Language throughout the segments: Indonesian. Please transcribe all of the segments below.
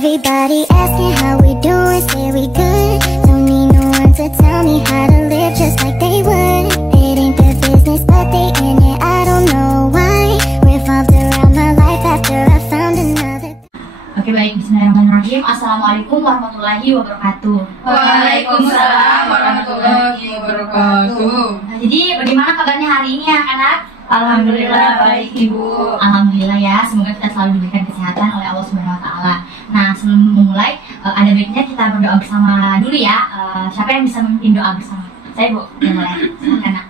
Everybody asking how we doing, say we good. Don't need no one to tell me how to live just like they would. It ain't their business but they in it, I don't know why. Revolved around my life after I found another. Oke baik, bismillahirrahmanirrahim. Assalamualaikum warahmatullahi wabarakatuh. Waalaikumsalam warahmatullahi wabarakatuh. Nah, jadi bagaimana kabarnya hari ini anak-anak? Alhamdulillah baik Ibu. Alhamdulillah ya, semoga kita selalu diberikan kesehatan oleh Allah Subhanahu Wa Taala. Nah sebelum memulai, ada baiknya kita berdoa bersama dulu ya. Siapa yang bisa memimpin doa bersama? Saya Bu, yang mulai. Silakan Nak.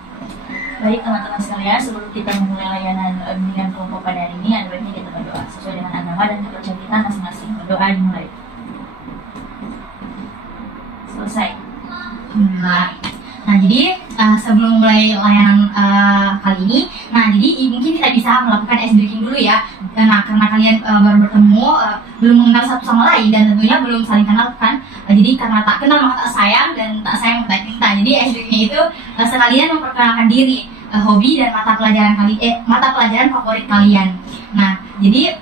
Baik teman-teman sekalian, sebelum kita memulai layanan bimbingan kelompok pada hari ini, ada baiknya kita berdoa sesuai dengan agama dan kepercayaan kita masing-masing. Berdoa dimulai. Selesai. Nah jadi sebelum mulai layanan kali ini, nah jadi mungkin kita bisa melakukan ice breaking dulu ya. Karena kalian baru bertemu, belum mengenal satu sama lain dan tentunya belum saling kenal kan. Jadi karena tak kenal maka tak sayang dan tak sayang maka tak cinta. Jadi ice breaking itu sekalian memperkenalkan diri, hobi dan mata pelajaran favorit kalian. Nah jadi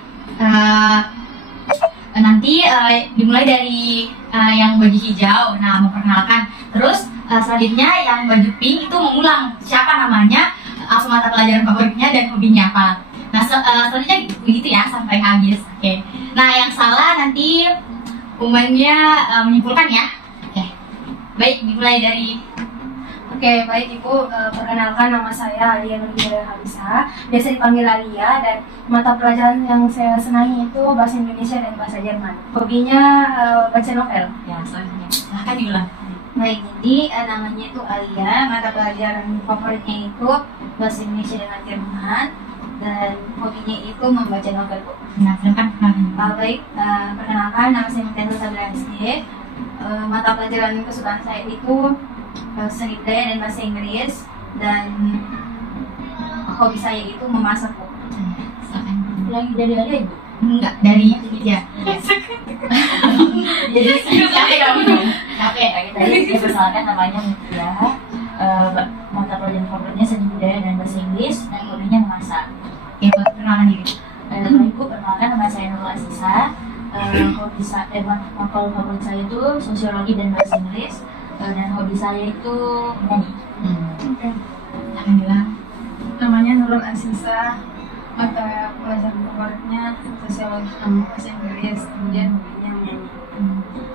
nanti dimulai dari yang baju hijau, nah memperkenalkan. Terus selanjutnya yang baju pink itu mengulang siapa namanya, apa mata pelajaran favoritnya dan hobinya apa. Nah selanjutnya begitu ya sampai habis. Oke. Nah yang salah nanti umumnya menyimpulkan ya. Oke. Baik, dimulai dari. Oke, baik Ibu, perkenalkan nama saya Alia Nurdia Hamzah, biasa dipanggil Alia, dan mata pelajaran yang saya senangi itu bahasa Indonesia dan bahasa Jerman. Hobinya baca novel. Ya, selanjutnya. Silahkan diulang. Baik, jadi namanya itu Alia, mata pelajaran favoritnya itu bahasa Indonesia dengan Jerman, dan hobinya itu membaca novel, Bu. Nah, silakan. Baik, perkenalkan nama saya Mutiara Sabila SD. Mata pelajaran kesukaan saya itu seni budaya dan bahasa Inggris, dan hobi saya itu memasak, Bu. Silakan. Lagi dari Alia, Ibu? Enggak, dari ya. Jadi capek. Tadi saya perkenalkan namanya Mutiara. Mata pelajaran favoritnya seni budaya dan bahasa Inggris, dan hobinya memasak. Ya, buat perkenalan diri. Ibu, perkenalkan nama saya Nurul Aziza. Mata favorit saya itu sosiologi dan bahasa Inggris, dan hobi saya itu menyanyi. Alhamdulillah. Namanya Nurul Aziza, mata pelajaran favoritnya sosiologi dan bahasa Inggris, kemudian hobinya menyanyi.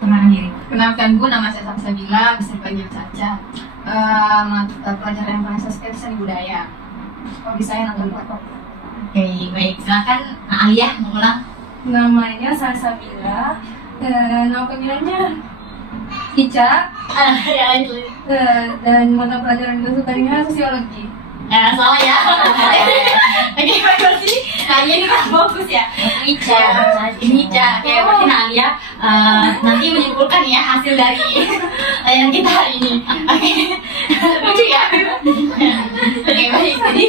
Perkenalan diri. Kenalkan Bu, nama saya Sabila, bisa dipanggil Caca. Mata pelajaran yang paling saya suka itu seni budaya. Hobi saya nonton foto. Oke, baik. Silakan Alia mengulang. Namanya Salsabila, nama panggilannya Ica, dan mata pelajaran kesukaannya sosiologi. Salah ya. Oke, bagus sih. Alia ini kan fokus ya. Ica. Oke, berarti Alia nanti menyimpulkan ya hasil dari layanan kita hari ini. Oke, lucu ya. Oke, baik. Jadi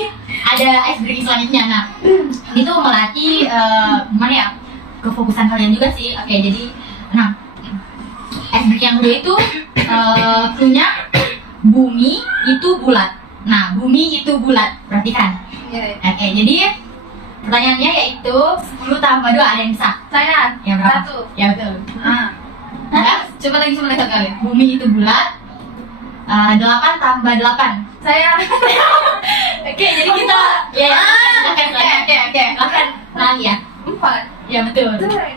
ada ice breaking selanjutnya. Nah, itu melatih gimana ya, kefokusan kalian juga sih. Oke, jadi nah ice breaking yang kedua itu cluenya bumi itu bulat. Nah, bumi itu bulat, perhatikan. Oke, jadi pertanyaannya yaitu 10 tambah 2, ada yang bisa? Saya, Ya berapa? 1. Ya betul. Coba lagi satu kali. Bumi itu bulat. 8 tambah 8. Saya. Oke, jadi kita Oke. Akan lagi ya. 4. Ya betul.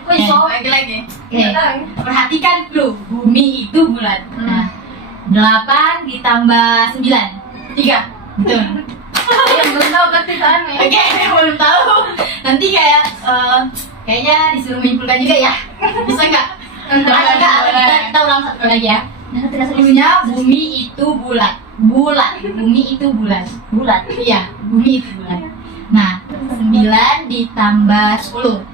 Lagi. Oke. Perhatikan dulu, bumi itu bulat. Nah, 8 ditambah 9. 3. Betul. Yang belum tahu ketiktaannya. Oke, belum tahu. Nanti kayaknya disuruh menyimpulkan juga ya. Bisa nggak? Kita ulang satu kali lagi ya. Dulunya bumi itu bulat. Bumi itu bulat. Iya, bumi itu bulat. Nah, 9 ditambah 10.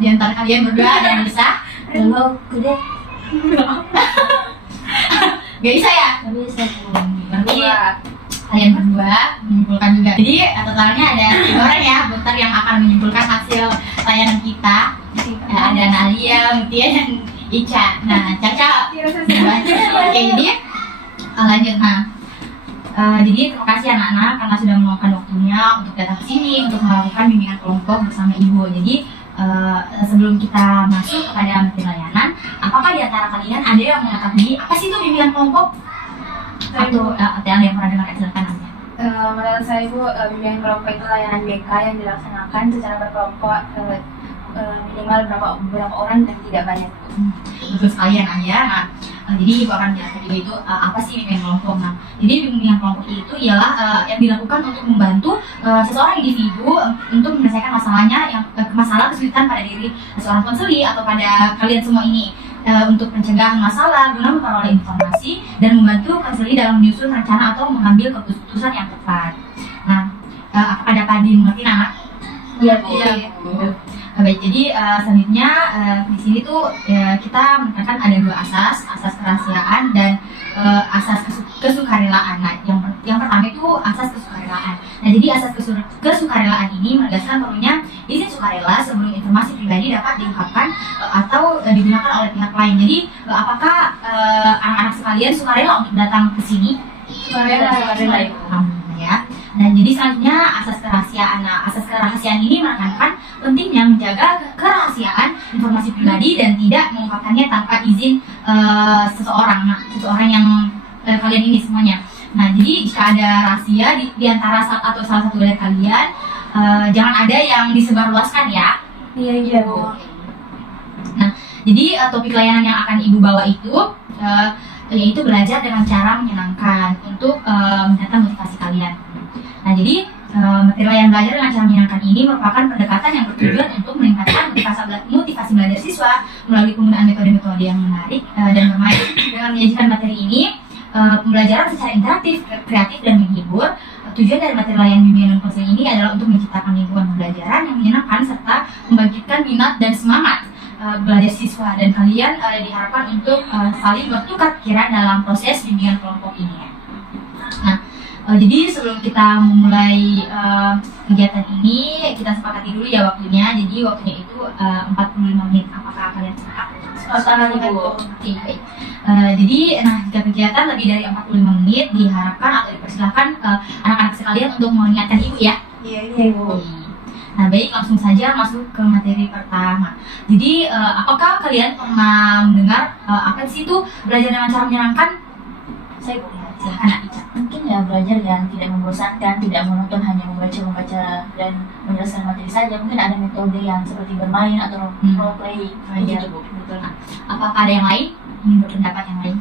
Di antara kalian berdua ada yang bisa? Gede. Gak bisa ya? Gak bisa. Berarti kalian berdua menyimpulkan juga. Jadi totalnya ada 3 orang ya, Dokter yang akan menyimpulkan hasil layanan kita. Ada Nalia, Mutia, dan Ica. Nah, Caca. Oke, jadi lanjut. Nah, jadi terima kasih anak-anak karena sudah meluangkan waktunya untuk datang ke sini untuk melakukan bimbingan kelompok bersama Ibu. Jadi sebelum kita masuk kepada materi layanan, apakah di antara kalian ada yang mengetahui apa sih itu bimbingan kelompok? Atau ada yang pernah dengar? Silakan Anda. Menurut saya itu bimbingan kelompok itu layanan BK yang dilaksanakan secara berkelompok minimal beberapa orang dan tidak banyak. Betul sekali ya Anda. Nah, jadi Ibu akan menjelaskan juga itu apa sih bimbingan kelompok. Nah, jadi bimbingan kelompok itu ialah yang dilakukan untuk membantu seseorang individu untuk menyelesaikan masalahnya yang masalah kesulitan pada diri seorang konseli atau pada kalian semua ini. Untuk pencegahan masalah guna memperoleh informasi dan membantu konseli dalam menyusun rencana atau mengambil keputusan yang tepat. Nah, apakah dapat dimengerti anak? Iya. Baik, jadi selanjutnya di sini tuh kita menekankan ada dua asas kerahasiaan dan asas kesukarelaan. Nah, yang pertama itu asas kesukarelaan. Nah, jadi asas kesukarelaan ini menegaskan perlunya izin sukarela sebelum informasi pribadi dapat diungkapkan atau digunakan oleh pihak lain. Jadi, apakah anak-anak sekalian sukarela untuk datang ke sini? Sukarela. Ya. Nah, jadi selanjutnya asas kerahasiaan. Nah, asas kerahasiaan ini menekankan pentingnya menjaga kerahasiaan informasi pribadi dan tidak mengungkapkannya tanpa izin seseorang. Nah, seseorang yang kalian ini semuanya. Nah, jadi jika ada rahasia di antara salah satu dari kalian, jangan ada yang disebarluaskan ya. Iya. Nah, jadi topik layanan yang akan Ibu bawa itu yaitu belajar dengan cara menyenangkan untuk mendatang motivasi kalian. Nah, jadi materi layanan belajar dengan cara menyenangkan ini merupakan pendekatan yang bertujuan untuk meningkatkan motivasi belajar siswa melalui penggunaan metode-metode yang menarik dan bermain. Dengan menyajikan materi ini, pembelajaran secara interaktif, kreatif, dan menghibur. Tujuan dari materi layanan bimbingan dan konseling ini adalah untuk menciptakan lingkungan pembelajaran yang menyenangkan serta membangkitkan minat dan semangat belajar siswa, dan kalian diharapkan untuk saling bertukar pikiran dalam proses bimbingan kelompok ini. Nah, jadi sebelum kita memulai kegiatan ini, kita sepakati dulu ya waktunya. Jadi waktunya itu 45 menit. Apakah kalian sepakat? Sepakat, Ibu. Oke, baik. Jadi, jika kegiatan lebih dari 45 menit, diharapkan atau dipersilakan anak-anak sekalian untuk mengingatkan Ibu ya. Iya, Ibu. Nah, baik, langsung saja masuk ke materi pertama. Jadi, apakah kalian pernah mendengar apa sih itu belajar dengan cara menyenangkan? Saya boleh. Silahkan, Ica. Mungkin ya belajar yang tidak membosankan, tidak monoton hanya membaca dan menjelaskan materi saja. Mungkin ada metode yang seperti bermain atau role play. Iya, Begitu, Bu. betul. Apakah ada yang lain? Ingin berpendapat yang lain?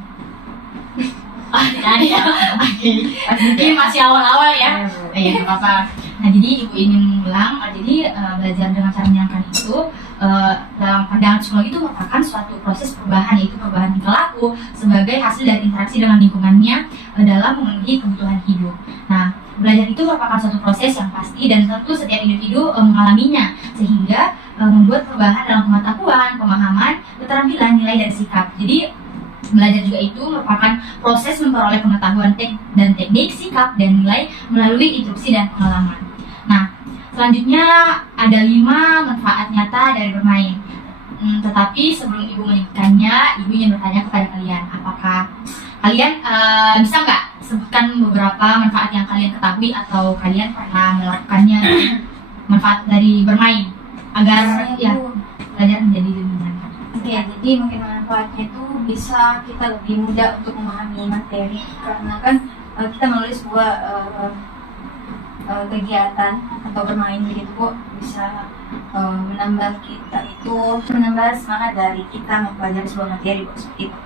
Ada ya? Oke. Mungkin masih awal-awal ya? Iya, nggak apa-apa. Nah, jadi Ibu ingin mengulang, jadi belajar dengan cara menyenangkan itu dalam pandangan psikologi itu merupakan suatu proses perubahan, yaitu perubahan tingkah laku sebagai hasil dari interaksi dengan lingkungannya dalam memenuhi kebutuhan hidup. Nah, belajar itu merupakan suatu proses yang pasti dan tentu setiap individu mengalaminya, sehingga membuat perubahan dalam pengetahuan, pemahaman, keterampilan, nilai, dan sikap. Jadi belajar juga itu merupakan proses memperoleh pengetahuan dan teknik, sikap, dan nilai melalui instruksi dan pengalaman. Nah, selanjutnya ada 5 manfaat nyata dari bermain. Tetapi sebelum Ibu menyebutkannya, Ibu ingin bertanya kepada kalian, apakah kalian bisa nggak sebutkan beberapa manfaat yang kalian ketahui atau kalian pernah melakukannya, manfaat dari bermain agar ya belajar menjadi lebih menyenangkan. Oke, jadi mungkin manfaatnya itu bisa kita lebih mudah untuk memahami materi, karena kan kita menulis sebuah kegiatan atau bermain begitu, Bu, bisa menambah semangat dari kita mempelajari sebuah materi, Bu, seperti itu.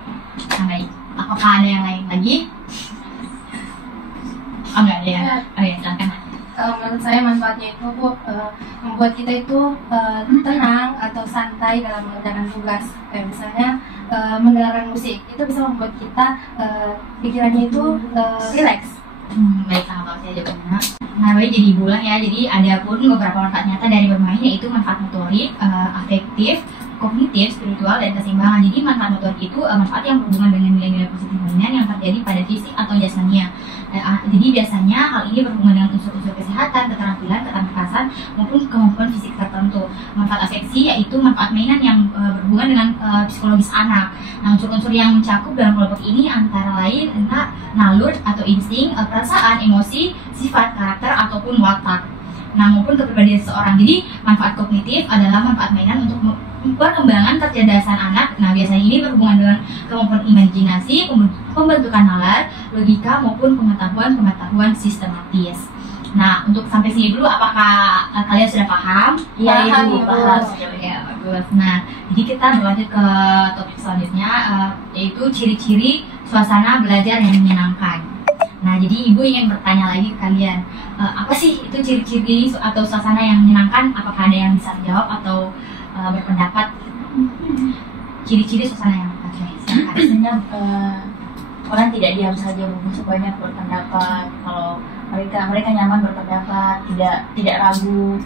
Baik, apakah ada yang lain lagi? Oh, nggak ada ya? Oh ya, silakan. Menurut saya manfaatnya itu, Bu, membuat kita itu tenang atau santai dalam mengerjakan tugas. Kayak misalnya mendengarkan musik, itu bisa membuat kita pikirannya itu rileks. Baik, sama saya jawabannya. Nah, baik, jadi bulan ya. Jadi ada pun beberapa manfaat nyata dari bermain, yaitu manfaat motorik, afektif, kognitif, spiritual, dan keseimbangan. Jadi manfaat motorik itu manfaat yang berhubungan dengan nilai-nilai positif lainnya yang terjadi pada fisik atau jasmania. Jadi biasanya hal ini berhubungan dengan unsur-unsur kesehatan, keterampilan, ketangkasan, maupun kemampuan fisik tertentu. Manfaat afeksi yaitu manfaat mainan yang berhubungan dengan psikologis anak. Nah, unsur-unsur yang mencakup dalam kelompok ini antara lain nalur atau insting, perasaan, emosi, sifat, karakter, ataupun watak. nah maupun kepribadian seseorang. Jadi manfaat kognitif adalah manfaat mainan untuk perkembangan kecerdasan anak. Nah biasanya ini berhubungan dengan kemampuan imajinasi, pembentukan nalar, logika maupun pengetahuan sistematis. Nah untuk sampai sini dulu, apakah kalian sudah paham? Iya, Ibu, paham. Ya bagus. Nah jadi kita berlanjut ke topik selanjutnya, yaitu ciri-ciri suasana belajar yang menyenangkan. Nah, jadi Ibu ingin bertanya lagi ke kalian, apa sih itu ciri-ciri atau suasana yang menyenangkan? Apakah ada yang bisa jawab atau berpendapat? Ciri-ciri suasana yang menyenangkan. Biasanya orang tidak diam saja, banyak berpendapat. Kalau mereka nyaman berpendapat, tidak ragu.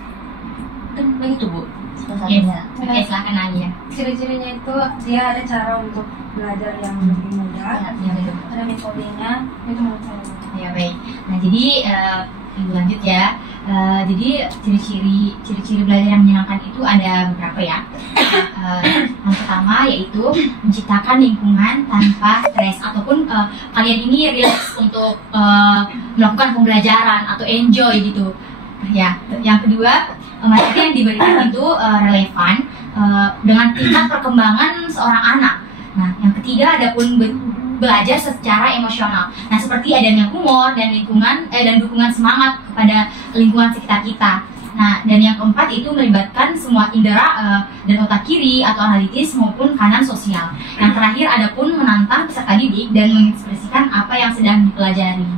Kan begitu Bu suasananya. Oke, silakan aja. Ciri-cirinya itu dia ada cara untuk belajar yang lebih mudah, Ya, betul. ada metodenya, itu menurut saya. Ya baik. Nah jadi lanjut ya. Jadi ciri-ciri belajar yang menyenangkan itu ada beberapa ya. Yang pertama yaitu menciptakan lingkungan tanpa stres ataupun kalian ini relax untuk melakukan pembelajaran atau enjoy gitu. Ya. Yang kedua, materi yang diberikan itu relevan dengan tingkat perkembangan seorang anak. Nah, yang ketiga ada pun belajar secara emosional. Nah, seperti adanya humor dan lingkungan dan dukungan semangat kepada lingkungan sekitar kita. Nah, dan yang keempat itu melibatkan semua indera dan otak kiri atau analitis maupun kanan sosial. Yang terakhir ada pun menantang peserta didik dan mengekspresikan apa yang sedang dipelajari.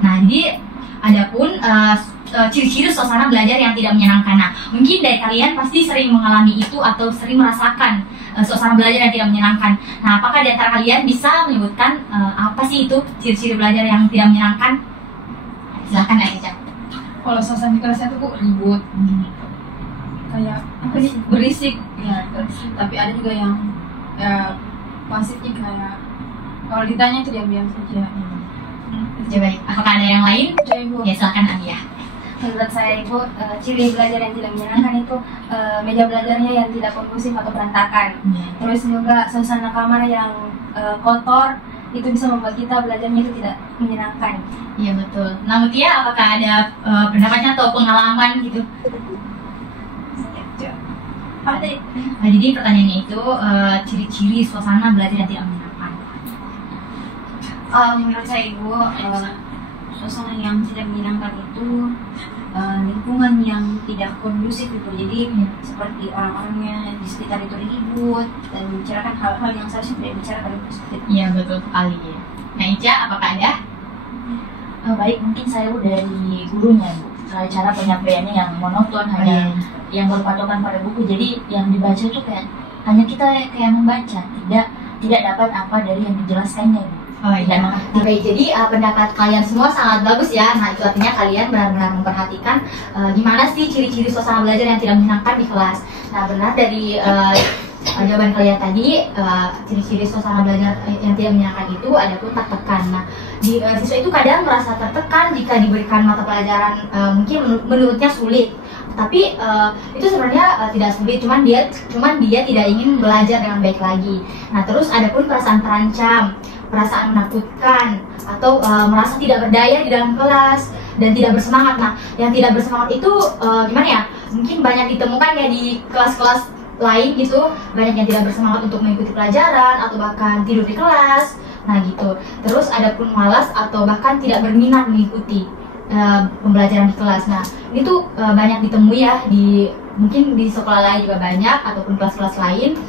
Nah, jadi ada pun ciri-ciri suasana belajar yang tidak menyenangkan. Nah, mungkin dari kalian pasti sering mengalami itu atau sering merasakan suasana belajar yang tidak menyenangkan. Nah, apakah di antara kalian bisa menyebutkan apa sih itu ciri-ciri belajar yang tidak menyenangkan? Silakan Aisyah. Kalau suasana di kelasnya tuh Bu, ribut, kayak apa sih, berisik ya, tapi ada juga yang positif, kayak kalau ditanya itu diam-diam saja. Coba, apakah ada yang lain? Coba Ibu. Ya, silakan Adia. Menurut saya Ibu, ciri belajar yang tidak menyenangkan itu meja belajarnya yang tidak kondusif atau berantakan. Terus juga suasana kamar yang kotor, itu bisa membuat kita belajarnya itu tidak menyenangkan. Iya betul. Nah, Mutia, apakah ada pendapatnya atau pengalaman gitu? Apa tadi? Nah, jadi pertanyaannya itu ciri-ciri suasana belajar yang tidak menyenangkan. Menurut saya Ibu, suasana yang tidak menyenangkan itu lingkungan yang tidak kondusif itu. Jadi seperti orang-orangnya di sekitar itu ribut dan membicarakan hal-hal yang seharusnya tidak dibicarakan itu seperti itu. Iya betul sekali. Nah, Ica, apakah ada? Baik, mungkin saya dari gurunya Bu. Cara penyampaiannya yang monoton, hanya yang berpatokan pada buku. Jadi yang dibaca itu kayak hanya kita kayak membaca, tidak dapat apa dari yang dijelaskannya Bu. Oh iya. Baik, jadi pendapat kalian semua sangat bagus ya. Nah, itu artinya kalian benar-benar memperhatikan gimana sih ciri-ciri suasana belajar yang tidak menyenangkan di kelas. Nah, benar dari jawaban kalian tadi, ciri-ciri suasana belajar yang tidak menyenangkan itu ada pun tak tekan. Nah, siswa itu kadang merasa tertekan jika diberikan mata pelajaran mungkin menurutnya sulit. Tapi itu sebenarnya tidak sulit, cuman dia tidak ingin belajar dengan baik lagi. Nah, terus ada pun perasaan terancam, perasaan menakutkan, atau merasa tidak berdaya di dalam kelas dan tidak bersemangat. Nah, yang tidak bersemangat itu gimana ya? Mungkin banyak ditemukan ya di kelas-kelas lain gitu, banyak yang tidak bersemangat untuk mengikuti pelajaran atau bahkan tidur di kelas. Nah gitu. Terus ada pun malas atau bahkan tidak berminat mengikuti pembelajaran di kelas. Nah, ini tuh banyak ditemui ya mungkin di sekolah lain juga banyak ataupun kelas-kelas lain,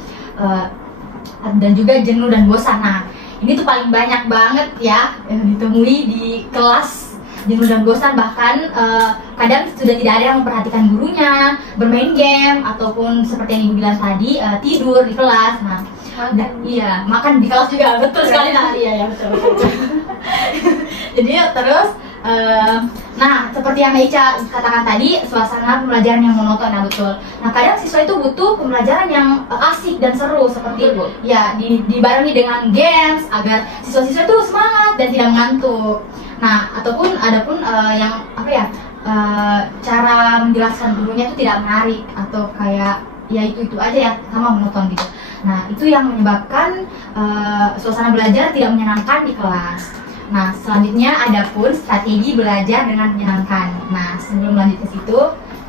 dan juga jenuh dan bosan. Nah, ini tuh paling banyak banget ya ditemui di kelas, jenuh dan bosan, bahkan kadang sudah tidak ada yang memperhatikan gurunya, bermain game ataupun seperti yang Ibu bilang tadi, tidur di kelas. Nah, iya, makan di kelas juga, betul sekali. Nah, iya betul. Jadi terus nah, seperti yang Aicha katakan tadi, suasana pembelajaran yang monoton. Nah, betul. Nah, kadang siswa itu butuh pembelajaran yang asik dan seru, seperti ya dibarengi dengan games agar siswa-siswa itu semangat dan tidak mengantuk. Nah, ataupun ada pun yang apa ya, cara menjelaskan gurunya itu tidak menarik atau kayak ya itu aja ya, sama monoton gitu. Nah, itu yang menyebabkan suasana belajar tidak menyenangkan di kelas. Nah, selanjutnya ada pun strategi belajar dengan menyenangkan. Nah, sebelum lanjut ke situ,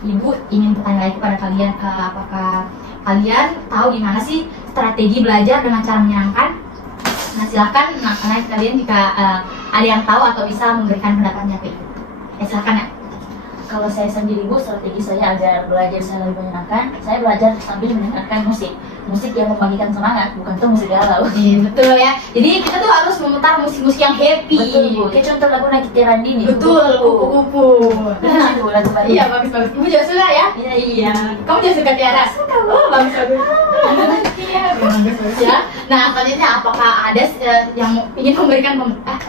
Ibu ingin bertanya lagi kepada kalian, apakah kalian tahu gimana sih strategi belajar dengan cara menyenangkan? Nah, silahkan kalian jika ada yang tahu atau bisa memberikan pendapatnya ke Ibu. Silahkan ya. Kalau saya sendiri Bu, strategi saya agar belajar saya lebih menyenangkan, saya belajar sambil mendengarkan musik yang membagikan semangat, bukan tuh musik galau. Iya, betul ya. Jadi kita tuh harus memutar musik-musik yang happy. Betul Bu, kayak contoh lagu Nagita Randini. Betul, kupu-kupu. Nah, itu lagu baru. Iya, bagus. Ibu juga suka ya? Iya. Kamu juga suka Tiara? Suka. Oh, bagus. Iya, bagus ya. Nah, selanjutnya apakah ada yang ingin memberikan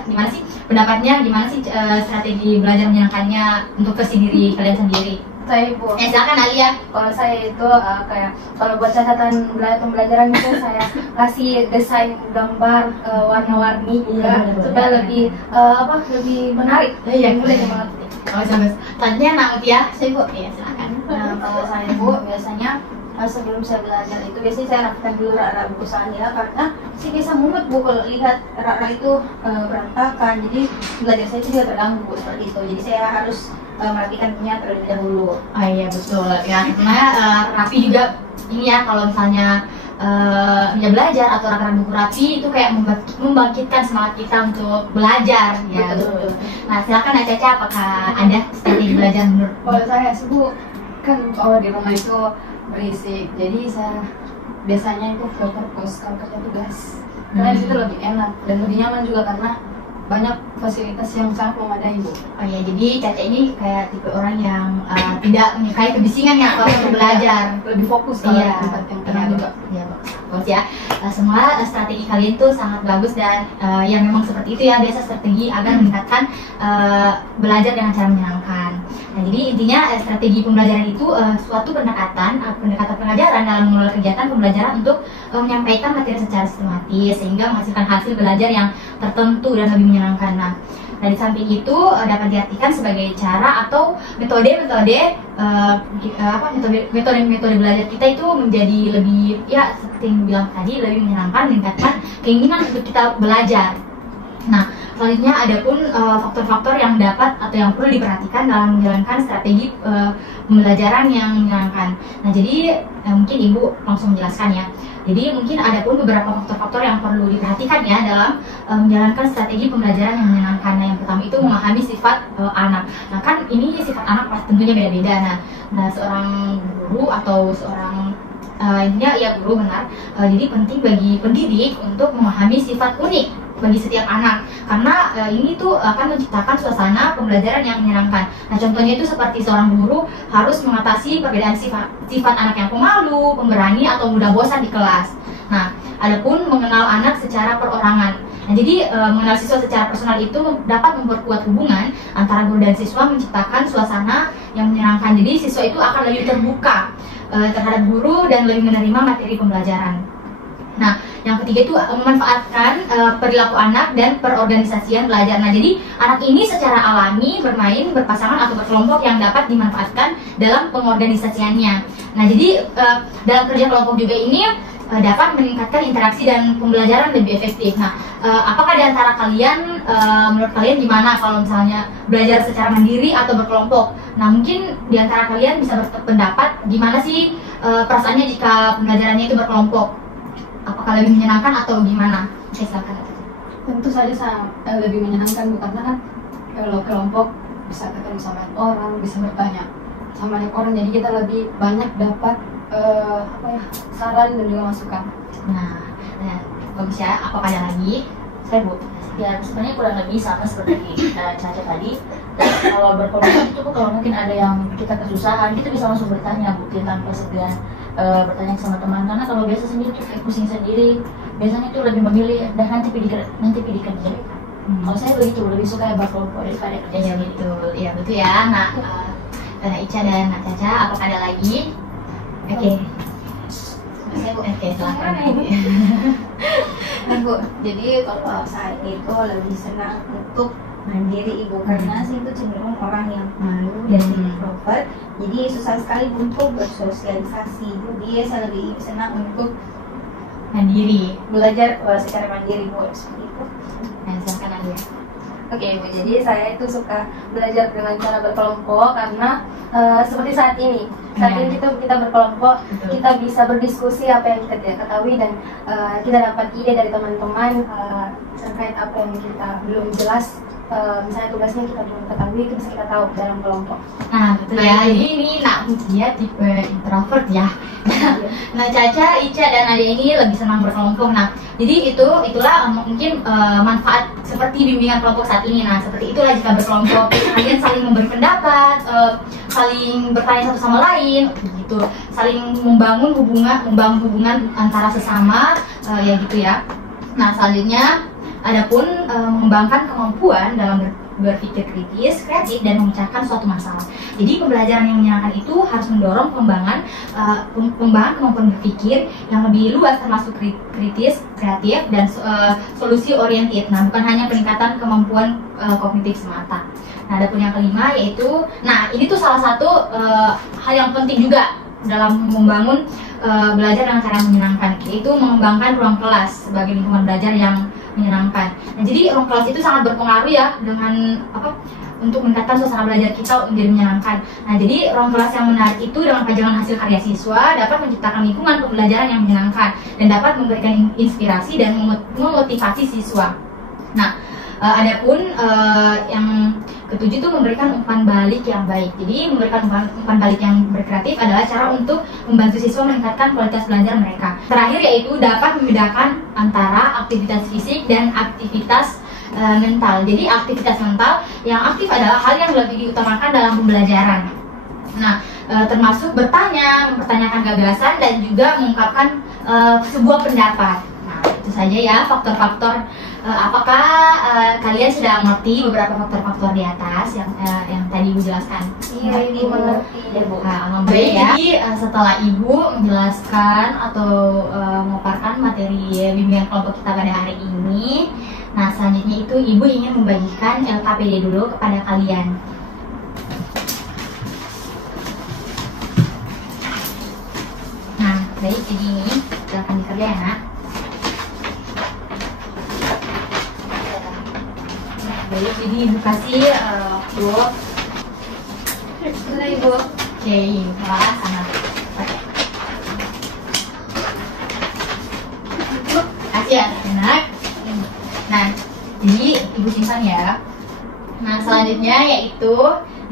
gimana sih pendapatnya, gimana sih strategi belajar menyenangkannya untuk versi diri kalian sendiri? Saya Bu. Silakan Alia. Kalau saya itu kayak kalau buat catatan pembelajaran itu saya kasih desain gambar warna-warni juga supaya lebih lebih menarik. Iya, mulai banget. Bagus. Selanjutnya Mutia, saya Bu. Iya, silakan. Nah, kalau saya Bu, biasanya sebelum saya belajar itu biasanya saya rapikan dulu rak-rak buku saya karena saya biasa mumet Bu kalau lihat rak-rak itu berantakan, jadi belajar saya itu juga terganggu Bu seperti itu. Jadi saya harus merapikan punya terlebih dahulu. Oh iya betul ya, karena rapi juga ini ya, kalau misalnya belajar atau rak-rak buku rapi itu kayak membangkitkan semangat kita untuk belajar ya. Betul. Nah, silakan Caca, apakah ada strategi belajar menurut? Kalau saya sih Bu, kan kalau di rumah itu berisik, jadi saya biasanya itu ke perpus kalau kerja tugas, karena di situ lebih enak dan lebih nyaman juga karena banyak fasilitas yang sangat memadai Bu. Oh iya, jadi Caca ini kayak tipe orang yang tidak menyukai kebisingan ya kalau untuk belajar, lebih fokus kalau iya, di tempat yang tenang juga. Iya, bagus ya. Semua strategi kalian tuh sangat bagus dan yang memang seperti itu ya, biasa strategi agar meningkatkan belajar dengan cara menyenangkan. Nah, jadi intinya strategi pembelajaran itu suatu pendekatan pengajaran dalam mengelola kegiatan pembelajaran untuk menyampaikan materi secara sistematis sehingga menghasilkan hasil belajar yang tertentu dan lebih menyenangkan. Nah, di samping itu dapat diartikan sebagai cara atau metode belajar kita itu menjadi lebih, ya seperti yang bilang tadi, lebih menyenangkan, meningkatkan keinginan untuk kita belajar. Nah, selanjutnya ada pun faktor-faktor yang dapat atau yang perlu diperhatikan dalam menjalankan strategi pembelajaran yang menyenangkan. Nah, jadi mungkin Ibu langsung menjelaskan ya. Jadi mungkin ada pun beberapa faktor-faktor yang perlu diperhatikan ya dalam menjalankan strategi pembelajaran yang menyenangkan. Nah, yang pertama itu memahami sifat anak. Nah, kan ini sifat anak pasti tentunya beda-beda. Nah, seorang guru atau seorang intinya ya guru benar. Jadi penting bagi pendidik untuk memahami sifat unik bagi setiap anak, karena ini tuh akan menciptakan suasana pembelajaran yang menyenangkan. Nah, contohnya itu seperti seorang guru harus mengatasi perbedaan sifat anak yang pemalu, pemberani, atau mudah bosan di kelas. Nah, adapun mengenal anak secara perorangan. Nah, jadi mengenal siswa secara personal itu dapat memperkuat hubungan antara guru dan siswa, menciptakan suasana yang menyenangkan. Jadi siswa itu akan lebih terbuka terhadap guru dan lebih menerima materi pembelajaran. Nah, yang ketiga itu memanfaatkan perilaku anak dan perorganisasian belajar. Nah, jadi anak ini secara alami bermain, berpasangan atau berkelompok yang dapat dimanfaatkan dalam pengorganisasiannya. Nah, jadi dalam kerja kelompok juga ini dapat meningkatkan interaksi dan pembelajaran lebih efektif. Nah, apakah di antara kalian, menurut kalian gimana kalau misalnya belajar secara mandiri atau berkelompok? Nah, mungkin di antara kalian bisa berpendapat gimana sih perasaannya jika pembelajarannya itu berkelompok? Apakah lebih menyenangkan atau gimana? Silakan. Tentu saja lebih menyenangkan Bu, karena kan kalau kelompok bisa ketemu sama orang, bisa bertanya sama orang, jadi kita lebih banyak dapat saran dan juga masukan. Nah, bagus ya. Apakah ada lagi? Saya Bu. Ya, sebenarnya kurang lebih sama seperti Caca tadi. Dan kalau berkelompok itu kalau mungkin ada yang kita kesusahan, kita bisa langsung bertanya Bu, tanpa segan bertanya sama teman. Karena kalau biasa sendiri tuh kayak pusing sendiri, biasanya tuh lebih memilih dan nanti pilih kerja. Kalau saya begitu, lebih suka berkelompok daripada kerja sendiri. Iya betul ya. Nah, Ica dan Caca, apakah ada lagi? Oke, silakan. Nah Bu, jadi kalau saya itu lebih senang untuk mandiri Ibu, karena saya itu cenderung orang yang malu dan introvert, jadi susah sekali untuk bersosialisasi. Jadi saya lebih senang untuk mandiri, belajar secara mandiri Bu, seperti itu. Nah, silakan Alia. Oke Bu, jadi saya itu suka belajar dengan cara berkelompok karena seperti saat ini kita berkelompok, kita bisa berdiskusi apa yang kita tidak ketahui dan kita dapat ide dari teman-teman terkait apa yang kita belum jelas. Misalnya tugasnya kita belum ketahui, itu bisa kita tahu dalam kelompok. Nah betul ya, jadi ini Nak dia tipe introvert ya. Nah Caca, Ica dan Nadia ini lebih senang berkelompok. Nah jadi itulah mungkin manfaat seperti bimbingan kelompok saat ini. Nah seperti itulah jika berkelompok, kalian saling memberi pendapat, saling bertanya satu sama lain, gitu, saling membangun hubungan antara sesama, ya gitu ya. Nah selanjutnya adapun mengembangkan kemampuan dalam berpikir kritis, kreatif, dan memecahkan suatu masalah. Jadi pembelajaran yang menyenangkan itu harus mendorong pengembangan kemampuan berpikir yang lebih luas, termasuk kritis, kreatif, dan solusi oriented. Nah bukan hanya peningkatan kemampuan kognitif semata. Nah adapun yang kelima yaitu, nah ini tuh salah satu hal yang penting juga dalam membangun belajar dengan cara yang menyenangkan, yaitu mengembangkan ruang kelas sebagai lingkungan belajar yang menyenangkan. Nah, jadi ruang kelas itu sangat berpengaruh ya dengan untuk meningkatkan suasana belajar kita menjadi menyenangkan. Nah, jadi ruang kelas yang menarik itu dengan pajangan hasil karya siswa dapat menciptakan lingkungan pembelajaran yang menyenangkan dan dapat memberikan inspirasi dan memotivasi siswa. Nah, adapun yang ketujuh itu memberikan umpan balik yang baik. Jadi memberikan umpan balik yang berkreatif adalah cara untuk membantu siswa meningkatkan kualitas belajar mereka. Terakhir yaitu dapat membedakan antara aktivitas fisik dan aktivitas mental. Jadi aktivitas mental yang aktif adalah hal yang lebih diutamakan dalam pembelajaran. Nah, termasuk bertanya, mempertanyakan gagasan, dan juga mengungkapkan sebuah pendapat. Nah, itu saja ya faktor-faktor. Apakah kalian sudah mengerti beberapa faktor-faktor di atas yang tadi Ibu jelaskan? Iya, Ibu mengerti ya Bu. Baik ya. Jadi setelah Ibu menjelaskan atau memaparkan materi bimbingan kelompok kita pada hari ini, nah selanjutnya itu Ibu ingin membagikan LKPD dulu kepada kalian. Nah, baik, jadi ini silakan dikerja ya Nak. Baik, jadi Ibu kasih blok. Sudah Ibu. Oke, malah sangat pakai. Kasih ya Nak. Nah, jadi Ibu simpan ya. Nah, selanjutnya yaitu,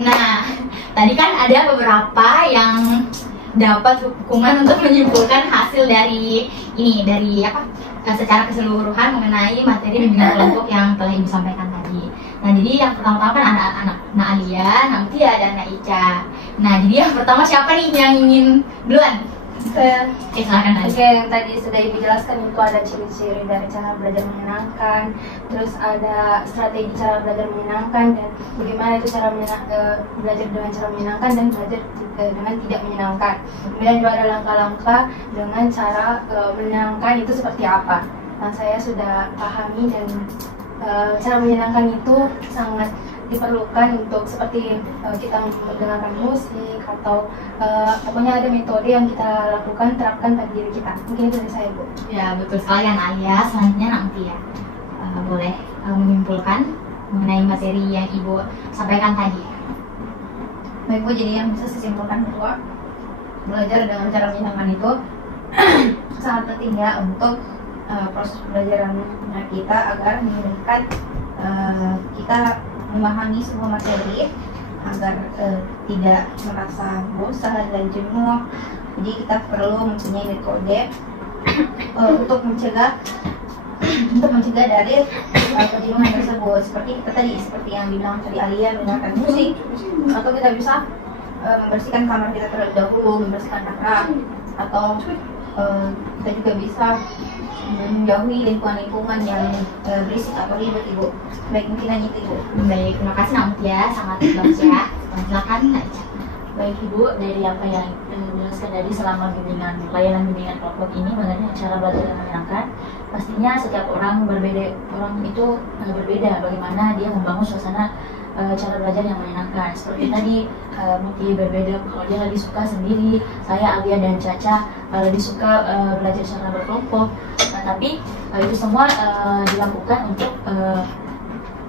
nah tadi kan ada beberapa yang dapat hukuman untuk menyimpulkan hasil dari ini, dari apa? Secara keseluruhan mengenai materi bimbingan kelompok yang telah Ibu sampaikan tadi. Nah, jadi yang pertama kan anak-anak Nak Alia, Nak Mutia, dan Nak Ica. Nah, jadi yang pertama siapa nih yang ingin duluan? Saya. Silakan Alia. Oke, yang tadi sudah Ibu jelaskan itu ada ciri-ciri dari cara belajar menyenangkan, terus ada strategi cara belajar menyenangkan, dan bagaimana itu cara belajar dengan cara menyenangkan dan belajar dengan tidak menyenangkan. Kemudian juga ada langkah-langkah dengan cara menyenangkan itu seperti apa. Nah, saya sudah pahami, dan cara menyenangkan itu sangat diperlukan untuk seperti kita mendengarkan musik atau pokoknya ada metode yang kita lakukan, terapkan pada diri kita. Mungkin itu dari saya Bu. Ya betul sekali Alia. Selanjutnya nanti ya boleh menyimpulkan mengenai materi yang Ibu sampaikan tadi. Baik Bu, jadi yang bisa saya simpulkan bahwa belajar dengan cara menyenangkan itu sangat penting ya untuk proses pembelajaran kita agar memudahkan kita memahami semua materi agar tidak merasa bosan dan jenuh. Jadi kita perlu mempunyai metode untuk mencegah dari kejenuhan tersebut. Seperti yang dibilang tadi Alia, mendengarkan musik, atau kita bisa membersihkan kamar kita terlebih dahulu, membersihkan rak, atau kita juga bisa menjauhi lingkungan-lingkungan yang berisik atau ribet Ibu. Baik, mungkin hanya itu Ibu. Baik, terima kasih Nak Mutia, sangat bagus ya. Silakan Nak Ica. Baik Ibu, dari apa yang dijelaskan tadi selama layanan bimbingan kelompok ini mengenai cara belajar yang menyenangkan, pastinya setiap orang itu berbeda bagaimana dia membangun suasana cara belajar yang menyenangkan. Seperti tadi Muti berbeda kalau dia lagi suka sendiri, saya Alia dan Caca lebih suka belajar secara berkelompok. Tapi itu semua dilakukan untuk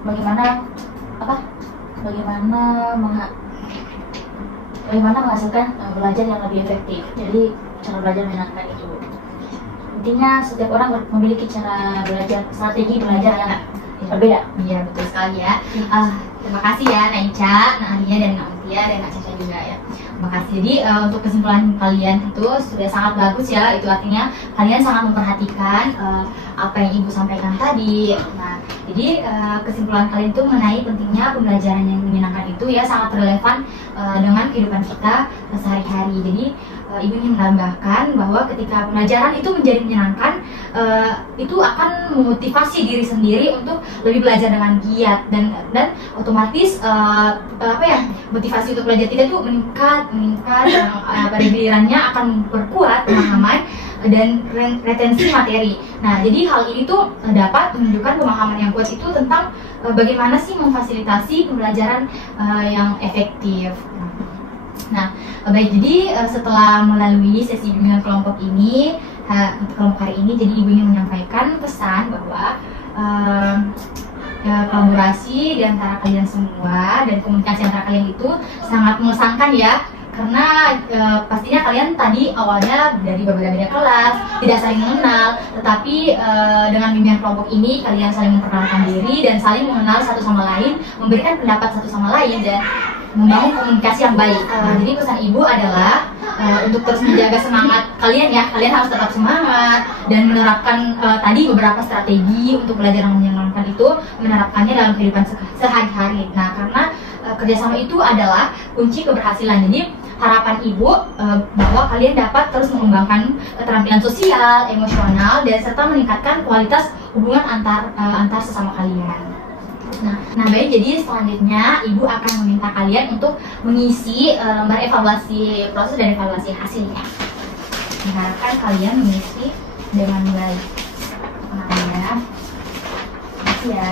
bagaimana menghasilkan belajar yang lebih efektif. Jadi cara belajar menyenangkan itu. Intinya setiap orang memiliki cara belajar, strategi belajar yang berbeda. Iya betul sekali ya. Terima kasih ya Naica, Alia dan Mutia dan Caca juga ya. Terima kasih. Jadi untuk kesimpulan kalian itu sudah sangat bagus ya. Itu artinya kalian sangat memperhatikan apa yang ibu sampaikan tadi. Nah, jadi kesimpulan kalian itu mengenai pentingnya pembelajaran yang menyenangkan itu ya sangat relevan dengan kehidupan kita sehari-hari. Jadi ibu ingin menambahkan bahwa ketika pembelajaran itu menjadi menyenangkan, itu akan memotivasi diri sendiri untuk lebih belajar dengan giat dan otomatis motivasi untuk belajar kita itu meningkat dan pada gilirannya akan memperkuat pemahaman dan retensi materi. Nah, jadi hal ini tuh dapat menunjukkan pemahaman yang kuat itu tentang bagaimana sih memfasilitasi pembelajaran yang efektif. Nah, baik, jadi setelah melalui sesi bimbingan kelompok ini, untuk kelompok hari ini, jadi ibu ingin menyampaikan pesan bahwa kolaborasi di antara kalian semua dan komunikasi antara kalian itu sangat mengesankan ya. Karena pastinya kalian tadi awalnya dari berbeda-beda kelas, tidak saling mengenal, tetapi dengan bimbingan kelompok ini kalian saling memperkenalkan diri dan saling mengenal satu sama lain, memberikan pendapat satu sama lain dan membangun komunikasi yang baik. Jadi pesan ibu adalah untuk terus menjaga semangat kalian ya, kalian harus tetap semangat dan menerapkan tadi beberapa strategi untuk belajar yang menyenangkan itu, menerapkannya dalam kehidupan sehari-hari. Nah, karena kerjasama itu adalah kunci keberhasilan. Jadi harapan ibu bahwa kalian dapat terus mengembangkan keterampilan sosial, emosional, dan serta meningkatkan kualitas hubungan antar sesama kalian. Nah baik, jadi selanjutnya ibu akan meminta kalian untuk mengisi lembar evaluasi proses dan evaluasi hasilnya. Diharapkan kalian mengisi dengan baik. Nah ya, kasih ya.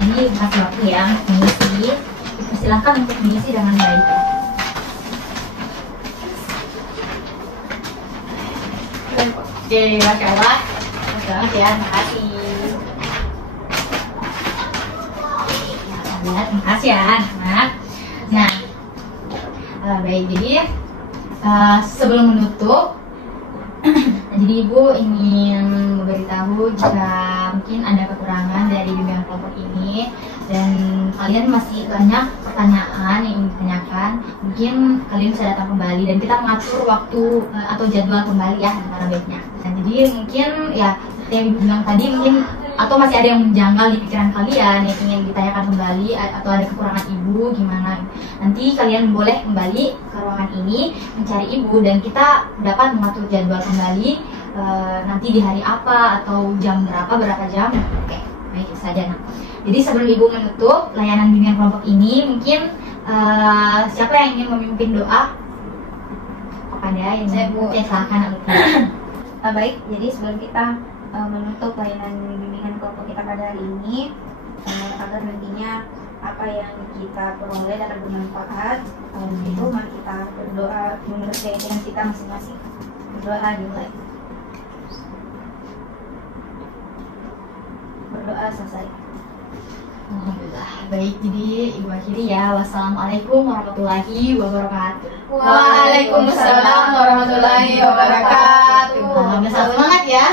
Jadi kasih waktu ya untuk mengisi. Silakan untuk mengisi dengan baik. Oke, Masya Allah. Banget ya, terima kasih. Ya, terima kasih ya, Nah, baik, jadi sebelum menutup, jadi ibu ingin memberitahu jika mungkin ada kekurangan dari bimbingan kelompok ini dan kalian masih banyak pertanyaan yang ingin ditanyakan, mungkin kalian bisa datang kembali dan kita mengatur waktu atau jadwal kembali ya antara baiknya. Dan jadi mungkin ya yang ibu bilang tadi mungkin atau masih ada yang menjanggal di pikiran kalian yang ingin ditanyakan kembali atau ada kekurangan ibu gimana, nanti kalian boleh kembali ke ruangan ini mencari ibu dan kita dapat mengatur jadwal kembali nanti di hari apa atau jam berapa jam. Oke, baik itu saja. Nah, jadi sebelum ibu menutup layanan bimbingan kelompok ini, mungkin siapa yang ingin memimpin doa kepada yang silakan. Baik, jadi sebelum kita menutup layanan bimbingan kelompok kita pada hari ini, agar nantinya apa yang kita peroleh dapat bermanfaat, itu mari kita berdoa menurut keyakinan kita masing-masing. Berdoa dimulai. Berdoa selesai. Alhamdulillah. Baik, jadi ibu akhiri ya. Wassalamualaikum warahmatullahi wabarakatuh. Waalaikumsalam warahmatullahi wabarakatuh. Semangat ya.